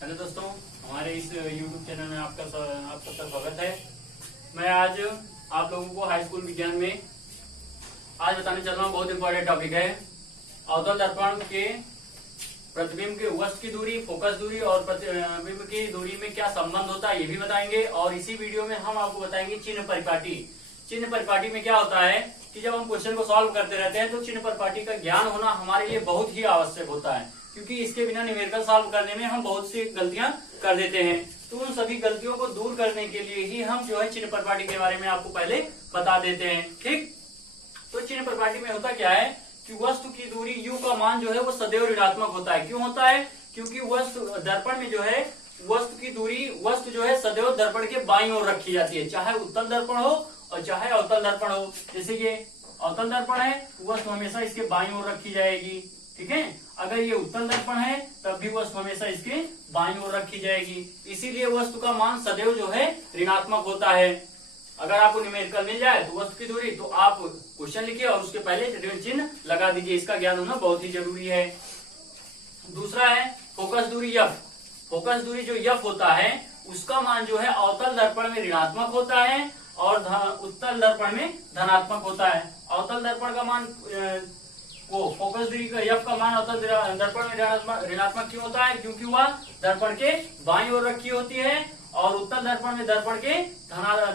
Hello दोस्तों, हमारे इस YouTube चैनल में आप सबका स्वागत है। मैं आज आप लोगों को हाई स्कूल विज्ञान में आज बताने चल रहा हूँ। बहुत इंपॉर्टेंट टॉपिक है। अवतल दर्पण के प्रतिबिंब के वस्तु की दूरी, फोकस दूरी और प्रतिबिंब की दूरी में क्या संबंध होता है ये भी बताएंगे। और इसी वीडियो में हम आपको बताएंगे चिन्ह परिपाटी। चिन्ह परिपाटी में क्या होता है कि जब हम क्वेश्चन को सॉल्व करते रहते हैं तो चिन्ह परिपाटी का ज्ञान होना हमारे लिए बहुत ही आवश्यक होता है, क्योंकि इसके बिना न्यूमेरिकल सॉल्व करने में हम बहुत सी गलतियां कर देते हैं। तो उन सभी गलतियों को दूर करने के लिए ही हम जो है चिन्ह परिपाटी के बारे में आपको पहले बता देते हैं। ठीक, तो चिन्ह परिपाटी में होता क्या है कि वस्तु की दूरी u का मान जो है वो सदैव ऋणात्मक होता है। क्यों होता है? क्योंकि वस्तु दर्पण में जो है वस्तु की दूरी, वस्तु जो है सदैव दर्पण के बाईं ओर रखी जाती है, चाहे उत्तल दर्पण हो और चाहे अवतल दर्पण हो। जैसे ये अवतल दर्पण है, वस्तु हमेशा इसके बाईं ओर रखी जाएगी। ठीक है, अगर ये उत्तल दर्पण है तब भी वस्तु हमेशा इसके बाईं ओर रखी जाएगी। इसीलिए वस्तु का मान सदैव जो है ऋणात्मक होता है। अगर आपको न्यूमेरिकल मिल जाए तो वस्तु की दूरी, तो आप क्वेश्चन लिखिए और उसके पहले ऋण चिन्ह लगा दीजिए। इसका ज्ञान होना बहुत ही जरूरी है। दूसरा है फोकस दूरी f। फोकस दूरी जो f होता है उसका मान जो है अवतल दर्पण में ऋणात्मक होता है और उत्तल दर्पण में धनात्मक होता है। अवतल दर्पण का मान वो फोकस दूरी का f का मान अवतल दर्पण में ऋणात्मक क्यों होता है? क्योंकि वह दर्पण के बाईं ओर रखी होती है और उत्तल दर्पण में दर्पण के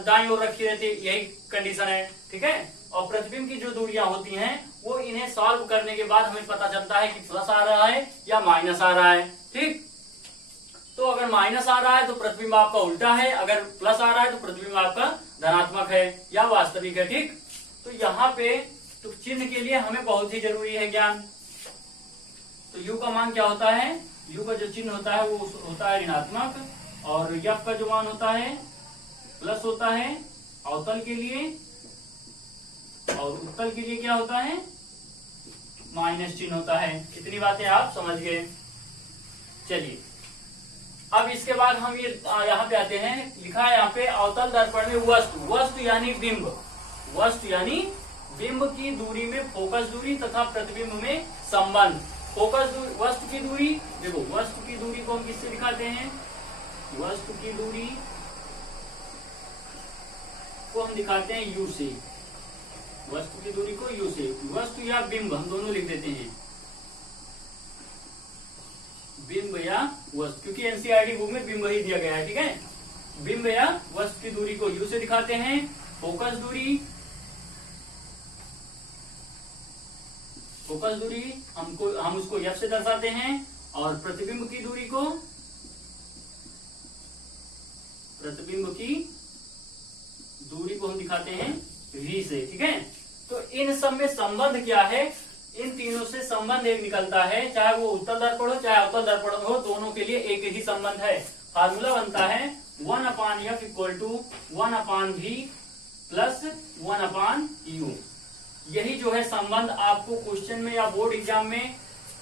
दाईं ओर रखी रहती है। यही कंडीशन है। ठीक है, और प्रतिबिंब की जो दूरियां होती हैं वो इन्हें सॉल्व करने के बाद हमें पता चलता है कि प्लस आ रहा है या माइनस आ रहा है। ठीक, तो अगर माइनस आ रहा है तो प्रतिबिंब आपका उल्टा है, अगर प्लस आ रहा है तो प्रतिबिंब आपका धनात्मक है या वास्तविक है। ठीक, तो यहाँ पे तो चिन्ह के लिए हमें बहुत ही जरूरी है ज्ञान। तो u का मान क्या होता है? u का जो चिन्ह होता है वो होता है ऋणात्मक और f का जो मान होता है प्लस होता है अवतल के लिए, और उत्तल के लिए क्या होता है? माइनस चिन्ह होता है। इतनी बातें आप समझ गए। चलिए, अब इसके बाद हम ये यहाँ पे आते हैं। लिखा है यहाँ पे अवतल दर्पण में वस्तु, वस्तु यानी बिंब, वस्तु यानी बिंब की दूरी में फोकस दूरी तथा प्रतिबिंब में संबंध। फोकस दूरी, वस्तु की दूरी, देखो वस्तु की दूरी को हम किससे दिखाते हैं? वस्तु की दूरी को हम दिखाते हैं u से। वस्तु की दूरी को u से, वस्तु या बिंब हम दोनों लिख देते हैं, बिंब या वस्तु, क्योंकि एनसीईआरटी बुक में बिंब ही दिया गया है। ठीक है, बिंब या वस्तु की दूरी को u से दिखाते हैं। फोकस दूरी, फोकस दूरी हम उसको f से दर्शाते हैं और प्रतिबिंब की दूरी को, प्रतिबिंब की दूरी को हम दिखाते हैं v से। ठीक है, तो इन सब में संबंध क्या है? इन तीनों से संबंध एक निकलता है, चाहे वो उत्तल दर्पण हो चाहे अवतल दर्पण हो, दोनों के लिए एक ही संबंध है। फार्मूला बनता है 1/f = 1/v + 1/u। यही जो है संबंध आपको क्वेश्चन में या बोर्ड एग्जाम में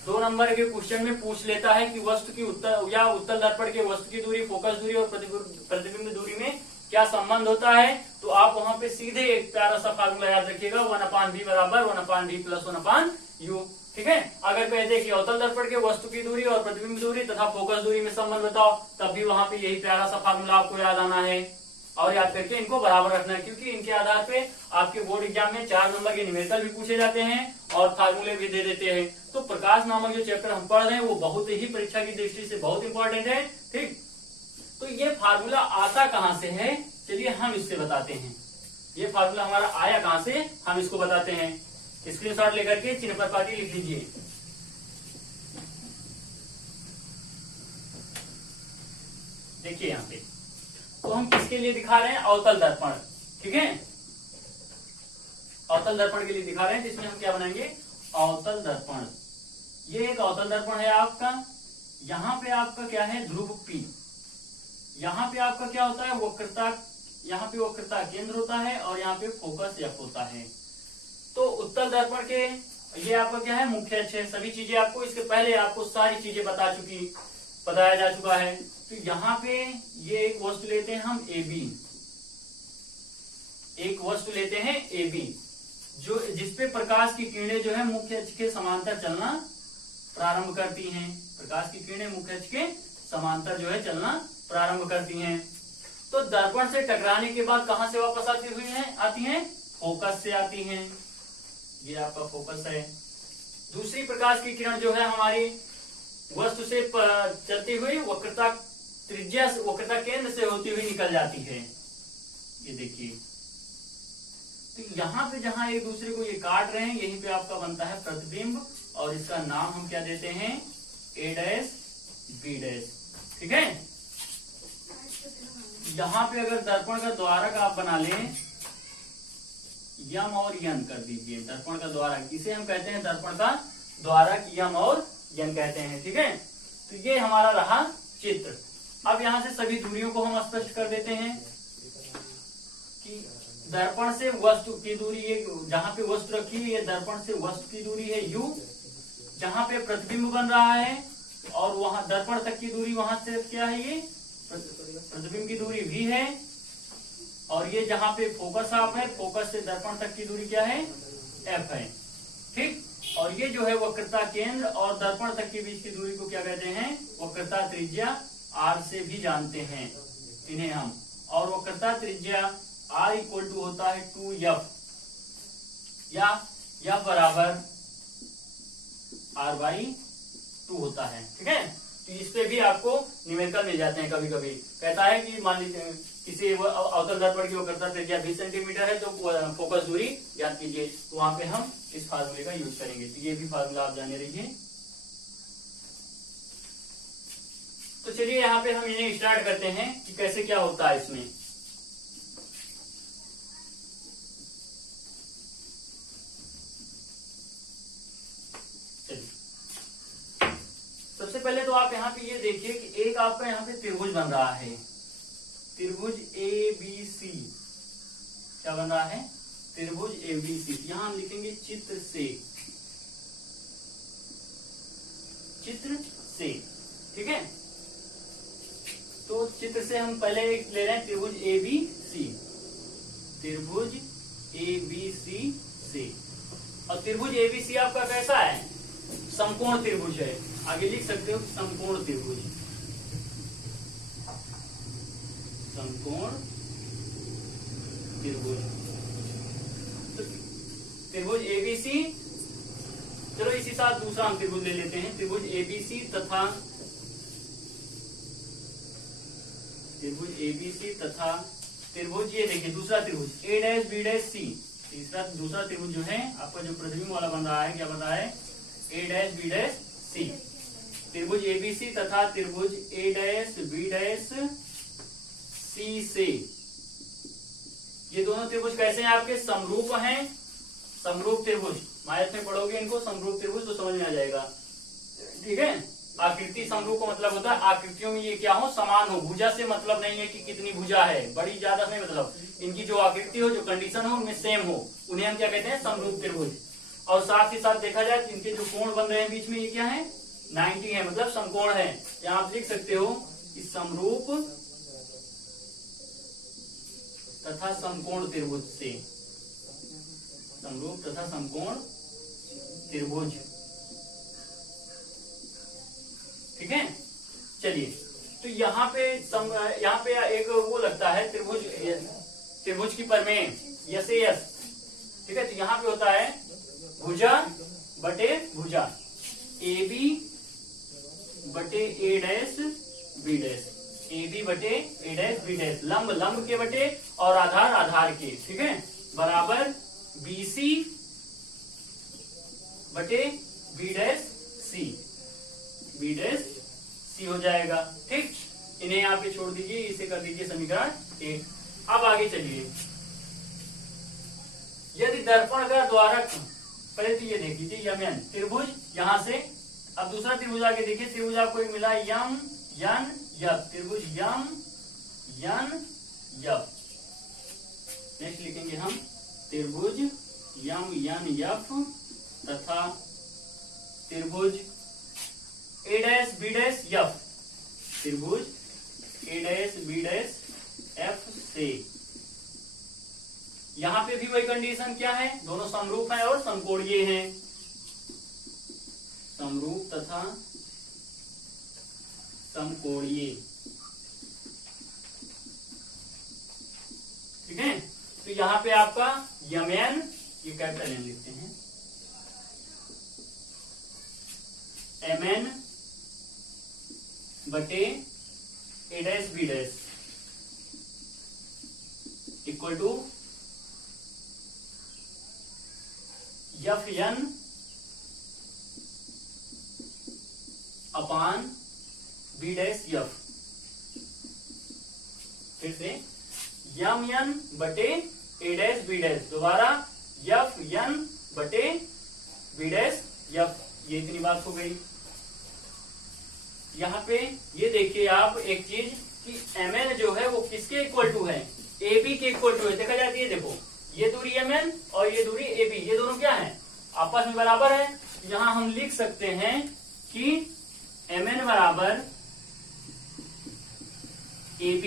2 नंबर के क्वेश्चन में पूछ लेता है कि वस्तु की उत्तल दर्पण के वस्तु की दूरी, फोकस दूरी और प्रतिबिंब दूरी में क्या संबंध होता है। तो आप वहां पे सीधे एक प्यारा सा फार्मूला याद रखिएगा, 1/v = 1/v + 1/u। ठीक है, अगर कहते हैं कि अवतल दर्पण के वस्तु की दूरी और प्रतिबिंब दूरी तथा फोकस दूरी में संबंध बताओ, तब भी वहां पे यही प्यारा सा फार्मूला आपको याद आना है और याद करके इनको बराबर रखना है, क्योंकि इनके आधार पे आपके बोर्ड एग्जाम में 4 नंबर के न्यूमेरिकल भी पूछे जाते हैं और फार्मूले भी दे देते हैं। तो प्रकाश नामक जो चैप्टर हम पढ़ रहे हैं वो बहुत ही परीक्षा की दृष्टि से बहुत इंपॉर्टेंट है। ठीक, तो ये फार्मूला आता कहां से है? चलिए हम इससे बताते हैं। ये फार्मूला हमारा आया कहां से, हम इसको बताते हैं। स्क्रीनशॉट लेकर के चिन्ह परिपाटी लिख लीजिए। देखिए यहाँ पे तो हम किसके लिए दिखा रहे हैं? अवतल दर्पण। ठीक है, अवतल दर्पण के लिए दिखा रहे हैं, जिसमें हम क्या बनाएंगे? अवतल दर्पण। ये एक अवतल दर्पण है आपका। यहाँ पे आपका क्या है? ध्रुव P। यहाँ पे आपका क्या होता है? वक्रता, यहाँ पे वक्रता केंद्र होता है और यहाँ पे फोकस F होता है। तो उत्तल दर्पण के ये आपका क्या है? मुख्य अक्ष है। सभी चीजें आपको इसके पहले आपको सारी चीजें बताया जा चुका है। तो यहाँ पे ये एक वस्तु लेते हैं हम AB, एक वस्तु लेते हैं AB, जो जिसपे प्रकाश की किरणें जो है मुख्य अक्ष के समांतर चलना प्रारंभ करती हैं। प्रकाश की किरणें मुख्य अक्ष के समांतर जो है चलना प्रारंभ करती हैं। तो दर्पण से टकराने के बाद कहां से वापस आती हैं? फोकस से आती हैं। ये आपका फोकस है। दूसरी प्रकाश की किरण जो है हमारी वस्तु से चलती हुई वक्रता त्रिज्या वक्रता केंद्र से होती हुई निकल जाती है। ये देखिए, तो यहाँ पे जहां एक दूसरे को ये काट रहे हैं यहीं पे आपका बनता है प्रतिबिंब, और इसका नाम हम क्या देते हैं? A dash B dash. ठीक है। यहाँ पे अगर दर्पण का द्वारक आप बना लें, यम और यन कर दीजिए। दर्पण का द्वारक, इसे हम कहते हैं दर्पण का द्वारक, यम और यन कहते हैं। ठीक है। तो ये हमारा रहा चित्र। अब यहाँ से सभी दूरियों को हम स्पष्ट कर देते हैं कि दर्पण से वस्तु की दूरी, ये जहां पे वस्तु रखी है ये दर्पण से वस्तु की दूरी है u, जहां पे प्रतिबिंब बन रहा है, और वहां दर्पण तक की दूरी, वहां से क्या है? ये प्रतिबिंब की दूरी v है, और ये जहां पे फोकस आप है, फोकस से दर्पण तक की दूरी क्या है? f है। ठीक। और ये जो है वक्रता केंद्र और दर्पण तक के बीच की दूरी को क्या कहते हैं? वक्रता त्रिज्या r से भी जानते हैं इन्हें हम। और वक्रता त्रिज्या r इक्वल टू होता है 2f, या f बराबर r/2 होता है। ठीक है। तो इस पे भी आपको न्यूमेरिकल मिल जाते हैं। कभी कभी कहता है कि मान लीजिए किसी अवतल दर्पण की वक्रता त्रिज्या 20 सेंटीमीटर है, तो फोकस दूरी याद कीजिए, तो वहां पे हम इस फार्मूले का यूज करेंगे। तो ये भी फार्मूला आप जाने रहिए। तो चलिए यहाँ पे हम इन्हें स्टार्ट करते हैं कि कैसे क्या होता है इसमें। सबसे पहले तो आप यहाँ पे ये देखिए कि एक आपका यहाँ पे त्रिभुज बन रहा है, त्रिभुज ABC। क्या बन रहा है? त्रिभुज ABC। यहाँ हम लिखेंगे चित्र से, चित्र से। ठीक है। तो चित्र से हम पहले ले रहे हैं त्रिभुज ABC, त्रिभुज ABC से। और त्रिभुज ABC आपका कैसा है? समकोण त्रिभुज है। आगे लिख सकते हो समकोण त्रिभुज, समकोण त्रिभुज। तो त्रिभुज ABC, चलो इसी साथ दूसरा हम त्रिभुज ले लेते हैं। त्रिभुज ABC तथा त्रिभुज ये देखिए दूसरा त्रिभुज A dash B dash C। दूसरा त्रिभुज जो है आपका जो प्रतिबिंब वाला बन रहा है, क्या बन रहा है? A dash B dash C। त्रिभुज ABC तथा त्रिभुज A dash B dash C से, ये दोनों त्रिभुज कैसे हैं? आपके समरूप हैं। समरूप त्रिभुज, मैथ में पढ़ोगे इनको, समरूप त्रिभुज तो समझ में आ जाएगा। ठीक है। आकृति समरूप का मतलब होता है आकृतियों में ये क्या हो? समान हो। भुजा से मतलब नहीं है कि कितनी भुजा है, बड़ी ज्यादा नहीं, मतलब इनकी जो आकृति हो, जो कंडीशन हो, उनमें सेम हो, उन्हें हम क्या कहते हैं? समरूप त्रिभुज। और साथ ही साथ देखा जाए इनके जो कोण बन रहे हैं बीच में, ये क्या है? 90 है, मतलब समकोण है। यहाँ आप लिख सकते हो कि समरूप तथा समकोण त्रिभुज से, समरूप तथा समकोण त्रिभुज। ठीक है। चलिए, तो यहाँ पे एक वो लगता है त्रिभुज की परमेय यस। ठीक है। तो यहाँ पे होता है भुजा बटे भुजा, AB बटे A dash B dash, AB बटे A डैश B डैश, लंब लंब के बटे और आधार आधार के। ठीक है। बराबर BC बटे B dash C, B dash C हो जाएगा। ठीक। इन्हें यहाँ पे छोड़ दीजिए, इसे कर दीजिए समीकरण 1। अब आगे चलिए, यदि दर्पण का द्वारक, पहले तो ये देख लीजिए यमन त्रिभुज यहाँ से। अब दूसरा त्रिभुज आगे देखिए, त्रिभुज आपको एक मिला यम यन यप, त्रिभुज यम यन यप। नेक्स्ट लिखेंगे हम त्रिभुज यम यन यप तथा त्रिभुज A dash B dash F, त्रिभुज A dash B dash F से। यहाँ पे भी वही कंडीशन क्या है? दोनों समरूप हैं और समकोणीय हैं। समरूप तथा समकोणीय। ठीक है, तो यहां पे आपका यमन, ये कैपिटल एन लिखते हैं, mn बटे a dash b dash equal to fn upon b dash f। फिर से mn बटे a डैश b डैश, दोबारा fn बटे b डैश f। ये इतनी बात हो गई। यहाँ पे ये देखिए आप एक चीज कि mn जो है वो किसके इक्वल टू है, ab के इक्वल टू है। देखा जाती है, देखो ये दूरी mn और ये दूरी ab, ये दोनों क्या है, आपस में बराबर है। यहाँ हम लिख सकते हैं कि mn बराबर ab,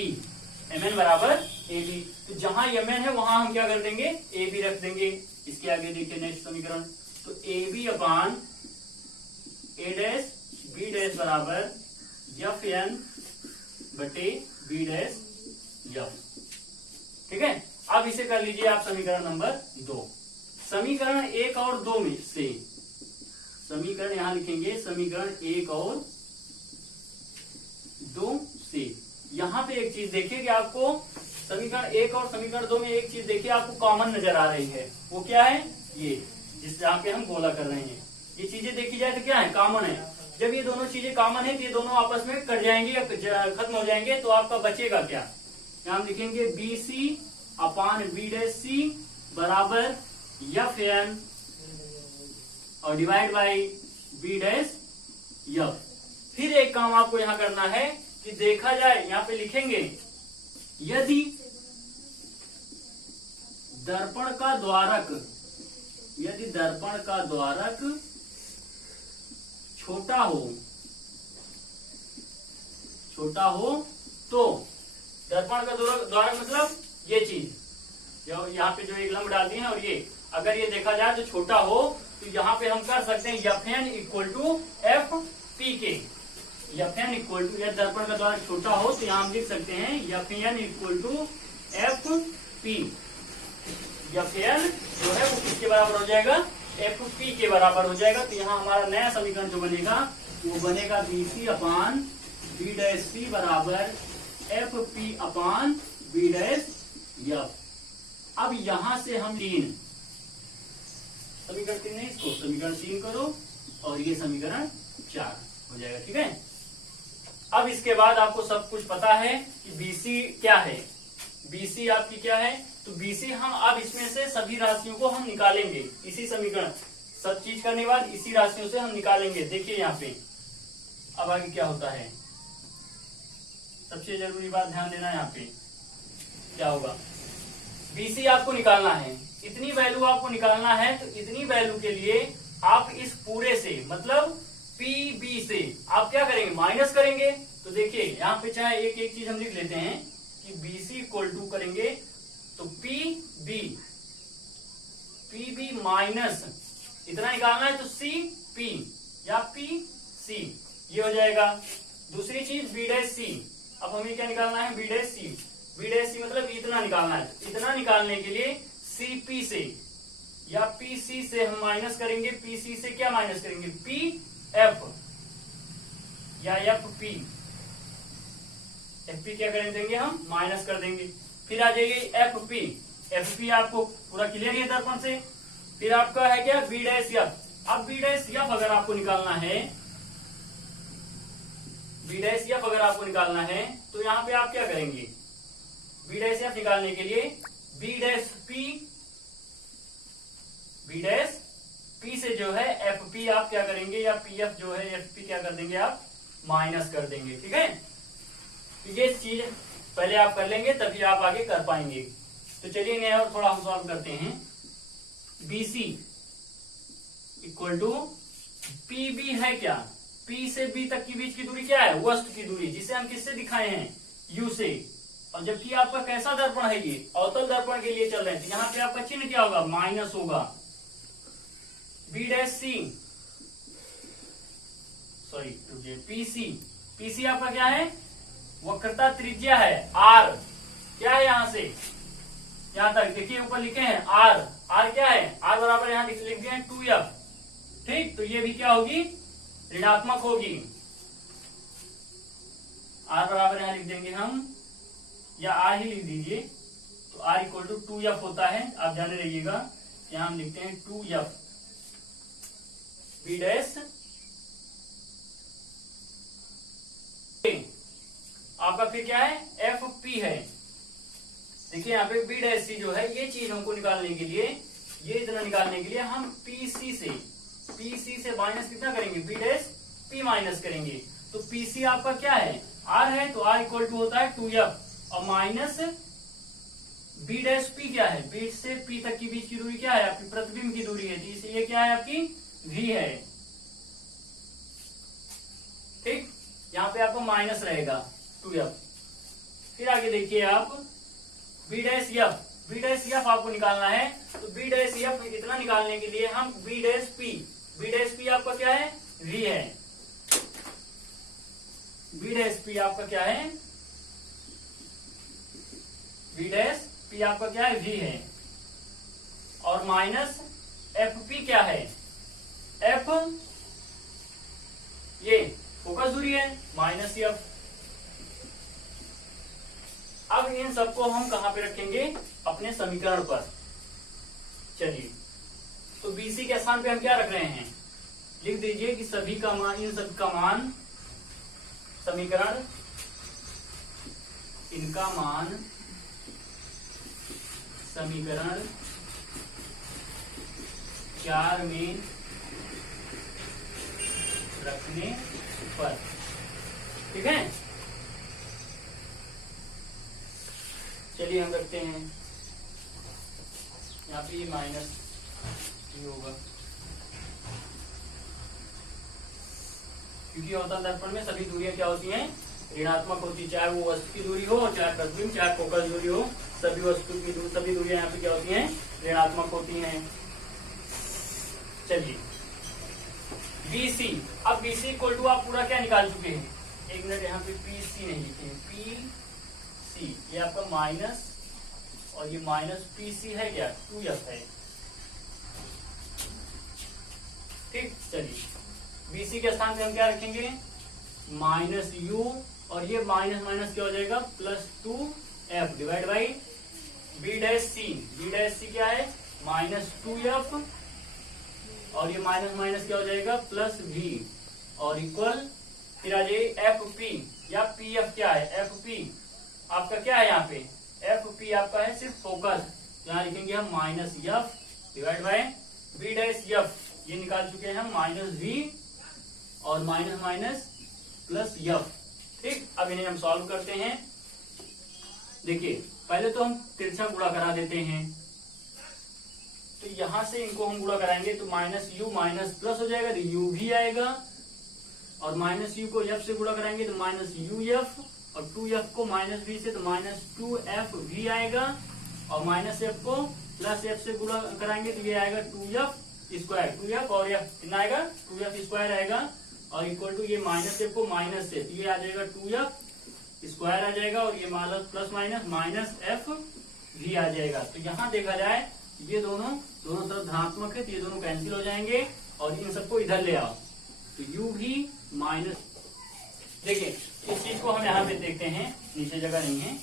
mn बराबर ab। तो जहां mn है वहां हम क्या कर देंगे, ab रख देंगे। इसके आगे देखिए नेक्स्ट समीकरण, तो ab upon a dash b dash बराबर fn बटे b डैश f। ठीक है, अब इसे कर लीजिए आप समीकरण नंबर 2। समीकरण 1 और 2 में से, समीकरण यहां लिखेंगे समीकरण 1 और 2 से। यहां पे एक चीज देखिए कि आपको समीकरण 1 और समीकरण 2 में एक चीज देखिए आपको कॉमन नजर आ रही है। वो क्या है, ये जिस जहां पे हम गोला कर रहे हैं, ये चीजें देखी जाए तो क्या है, कॉमन है। जब ये दोनों चीजें कॉमन है तो ये दोनों आपस में कट जाएंगे या खत्म हो जाएंगे, तो आपका बचेगा क्या, यहां हम लिखेंगे B C upon B dash C बराबर एफ एन और divide by B dash F. फिर एक काम आपको यहां करना है कि देखा जाए, यहां पे लिखेंगे यदि दर्पण का द्वारक, यदि दर्पण का द्वारक छोटा हो, छोटा हो तो दर्पण का द्वारक मतलब ये चीज जो यहाँ पे जो एक लंब डालती है, और ये अगर ये देखा जाए तो छोटा हो, तो यहाँ पे हम कर सकते हैं F N equal to F P के। एफ एन इक्वल टू, या दर्पण का द्वारक छोटा हो तो यहाँ हम लिख सकते हैं F N equal to F P. F N जो है वो किसके बराबर हो जाएगा, एफ पी के बराबर हो जाएगा। तो यहाँ हमारा नया समीकरण जो बनेगा वो बनेगा B C upon B dash C बराबर F P upon B dash F. अब यहां से हम 3 समीकरण 3 नहीं, इसको समीकरण 3 करो और ये समीकरण 4 हो जाएगा। ठीक है, अब इसके बाद आपको सब कुछ पता है कि बीसी क्या है, बीसी आपकी क्या है। तो बीसी हम अब इसमें से सभी राशियों को हम निकालेंगे, इसी समीकरण सब चीज करने के बाद इसी राशियों से हम निकालेंगे। देखिए यहाँ पे अब आगे क्या होता है, सबसे जरूरी बात ध्यान देना, यहाँ पे क्या होगा, बीसी आपको निकालना है, इतनी वैल्यू आपको निकालना है। तो इतनी वैल्यू के लिए आप इस पूरे से मतलब पीबी से आप क्या करेंगे, माइनस करेंगे। तो देखिए यहाँ पे चाहे एक एक चीज हम लिख लेते हैं कि बीसी इक्वल टू करेंगे तो पीबी, पीबी माइनस इतना निकालना है तो सी पी या पी सी, ये हो जाएगा। दूसरी चीज बी डैश सी, अब हमें क्या निकालना है, बी डैश सी, बी डैश सी मतलब इतना निकालना है। इतना निकालने के लिए सीपी से या पीसी से हम माइनस करेंगे, पीसी से क्या माइनस करेंगे, पी एफ या एफ पी, एफ पी क्या करें देंगे हम, माइनस कर देंगे। फिर आ जाइए एफ पी, एफ पी आपको पूरा क्लियर है दर्पण से। फिर आपका है क्या, बी डैश एफ। अब बी डैश एफ अगर आपको निकालना है, बी डैश एफ अगर आपको निकालना है तो यहाँ पे आप क्या करेंगे, बी डैश एफ निकालने के लिए B dash P, B dash P से जो है एफ पी आप क्या करेंगे, या पी एफ जो है एफ पी क्या कर देंगे, आप माइनस कर देंगे। ठीक है, तो ये चीज पहले आप कर लेंगे तभी आप आगे कर पाएंगे। तो चलिए इन्हें और थोड़ा हम सॉल्व करते हैं। बीसी इक्वल टू पीबी है क्या, पी से बी तक की बीच की दूरी क्या है, वस्तु की दूरी, जिसे हम किससे दिखाए हैं, यू से। और जबकि आपका कैसा दर्पण है, ये अवतल दर्पण के लिए चल रहे हैं, तो यहाँ पे आपका चिन्ह क्या होगा, माइनस होगा। बी डैश सी, सॉरी पीसी, पीसी आपका क्या है, वक्रता त्रिज्या है आर, क्या है यहां से यहां तक देखिए ऊपर लिखे हैं आर, आर क्या है, आर बराबर यहां लिख दिए 2f। ठीक, तो ये भी क्या होगी, ऋणात्मक होगी। आर बराबर यहां लिख देंगे हम, या आर ही लिख दीजिए, तो आर इक्वल टू 2f होता है, आप जाने रहिएगा। यहां हम लिखते हैं 2f बी डैश, आपका फिर क्या है, एफ पी है। देखिए यहाँ पे बी डैश सी जो है, ये चीज हमको निकालने के लिए, ये इतना निकालने के लिए हम पीसी से माइनस कितना करेंगे, बी डैश पी माइनस करेंगे। तो पीसी आपका क्या है, आर है, तो आर इक्वल टू होता है 2f, और माइनस बी डैश पी क्या है, बी से पी तक की बीच की दूरी क्या है आपकी, प्रतिबिंब की दूरी है, इसलिए ये क्या है आपकी v है। ठीक, यहाँ पे आपको माइनस रहेगा 2f। फिर आगे देखिए आप बी डैश एफ आपको निकालना है, तो बी डैश एफ इतना निकालने के लिए हम बी डैश पी आपका क्या है, v है। बी डैश पी आपका क्या है, बी डैश पी आपका क्या है, v है, और माइनस एफ पी क्या है, एफ ये फोकस दूरी है माइनस एफ। अब इन सबको हम कहां पे रखेंगे, अपने समीकरण पर। चलिए, तो बीसी के स्थान पे हम क्या रख रहे हैं, लिख दीजिए कि सभी का मान, इन सब का मान, समीकरण इनका मान समीकरण 4 में रखने पर। ठीक है, चलिए हम रखते हैं यहाँ पे, ये माइनस ही होगा, क्योंकि अवतल दर्पण में सभी दूरियां क्या होती हैं, ऋणात्मक होती है, चाहे वो वस्तु की दूरी हो, चाहे प्रतिबिंब, चाहे फोकस दूरी हो, सभी वस्तु की दूरी, सभी दूरियां यहाँ पे क्या होती हैं, ऋणात्मक होती हैं। चलिए BC, अब BC इक्वल टू आप पूरा क्या निकाल चुके हैं, एक मिनट, यहाँ पे PC नहीं लिखे, PC ये आपका माइनस, और ये माइनस PC है क्या, 2f है। ठीक, चलिए BC के स्थान पे हम क्या रखेंगे, माइनस u, और ये माइनस माइनस क्या हो जाएगा, plus 2f divide by B dash C क्या है, माइनस 2f, और ये माइनस माइनस क्या हो जाएगा, प्लस v, और इक्वल, फिर आ जाइए एफ पी या पी एफ क्या है, एफ पी आपका क्या है, यहाँ पे एफ पी आपका है सिर्फ फोकस, यहाँ लिखेंगे हम minus F divide by B dash F, ये निकाल चुके हैं हम माइनस v और माइनस माइनस प्लस एफ। ठीक, अब इन्हें हम सॉल्व करते हैं। देखिए पहले तो हम तिरछा गुणा करा देते हैं, तो यहां से इनको हम गुणा कराएंगे तो माइनस यू माइनस प्लस हो जाएगा, तो यू भी आएगा, और माइनस यू को एफ से गुणा कराएंगे तो माइनस यू एफ, और 2f को माइनस v से तो माइनस 2f v आएगा, और माइनस f को प्लस f से गुणा कराएंगे तो ये आएगा 2f स्क्वायर, 2f और f कितना आएगा, 2f स्क्वायर आएगा, और इक्वल टू ये माइनस f को माइनस से, तो ये आ जाएगा 2f स्क्वायर आ जाएगा, और ये minus plus minus minus f v आ जाएगा। तो यहाँ देखा जाए ये दोनों तरफ धनात्मक है, तो ये दोनों कैंसिल हो जाएंगे, और इन सबको इधर ले आओ, तो u भी माइनस, देखिए इस चीज को हम यहाँ पे देखते हैं, नीचे जगह नहीं है,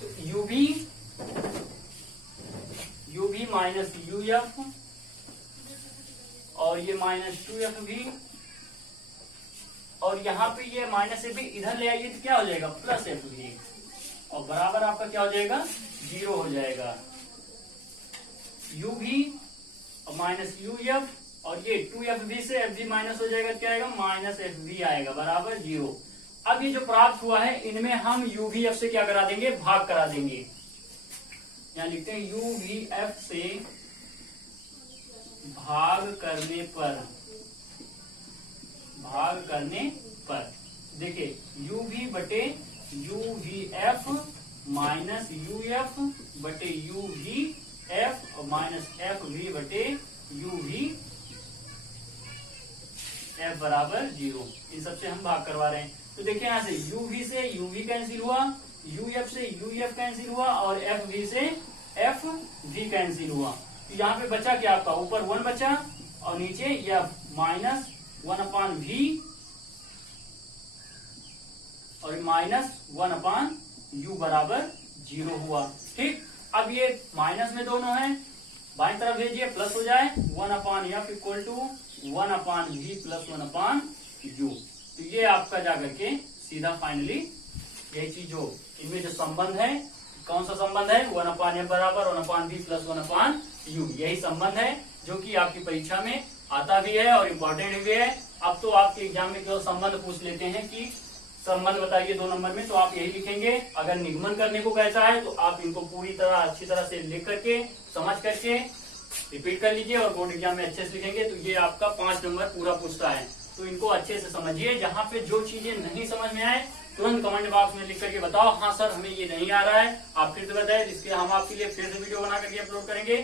तो u भी माइनस यू एफ, और ये माइनस 2f भी, और यहाँ पे ये माइनस से भी इधर ले आइए तो क्या हो जाएगा, प्लस एफ भी, और बराबर आपका क्या हो जाएगा, 0 हो जाएगा। u भी और माइनस यू एफ, और ये 2fv से fv माइनस हो जाएगा, क्या आएगा, माइनस fv आएगा, बराबर 0। अब ये जो प्राप्त हुआ है इनमें हम uvf से क्या करा देंगे, भाग करा देंगे। यहाँ लिखते हैं uvf से भाग करने पर देखिए uv बटे uvf माइनस uf बटे uvf और माइनस fv बटे uvf f बराबर 0। इन सबसे हम भाग करवा रहे हैं। तो देखिए यहाँ से uv से uv कैंसिल हुआ, uf से uf कैंसिल हुआ और fv से fv कैंसिल हुआ। तो यहाँ पे बचा क्या आपका, ऊपर 1 बचा और नीचे f माइनस 1/v और माइनस 1/u बराबर 0 हुआ। ठीक, अब ये माइनस में दोनों है, बाईं तरफ भेजिए प्लस हो जाए 1/f equal to 1/v plus 1/u। तो ये आपका जाकर के सीधा फाइनली यही चीज हो, इनमें जो संबंध है, कौन सा संबंध है, 1/f बराबर 1/v प्लस 1/u, यही संबंध है जो कि आपकी परीक्षा में आता भी है और इम्पोर्टेंट भी है। अब तो आपके एग्जाम में केवल संबंध पूछ लेते हैं कि संबंध बताइए 2 नंबर में, तो आप यही लिखेंगे। अगर निगमन करने को कहता है तो आप इनको पूरी तरह अच्छी तरह से लिख करके समझ करके रिपीट कर लीजिए और बोर्ड एग्जाम में अच्छे से लिखेंगे। तो ये आपका 5 नंबर पूरा पूछता है, तो इनको अच्छे से समझिए। जहाँ पे जो चीजें नहीं समझ में आए तुरंत कमेंट बॉक्स में लिख करके बताओ, हाँ सर हमें ये नहीं आ रहा है, आप फिर से बताएं, जिसके हम आपके लिए फिर से वीडियो बना करके अपलोड करेंगे।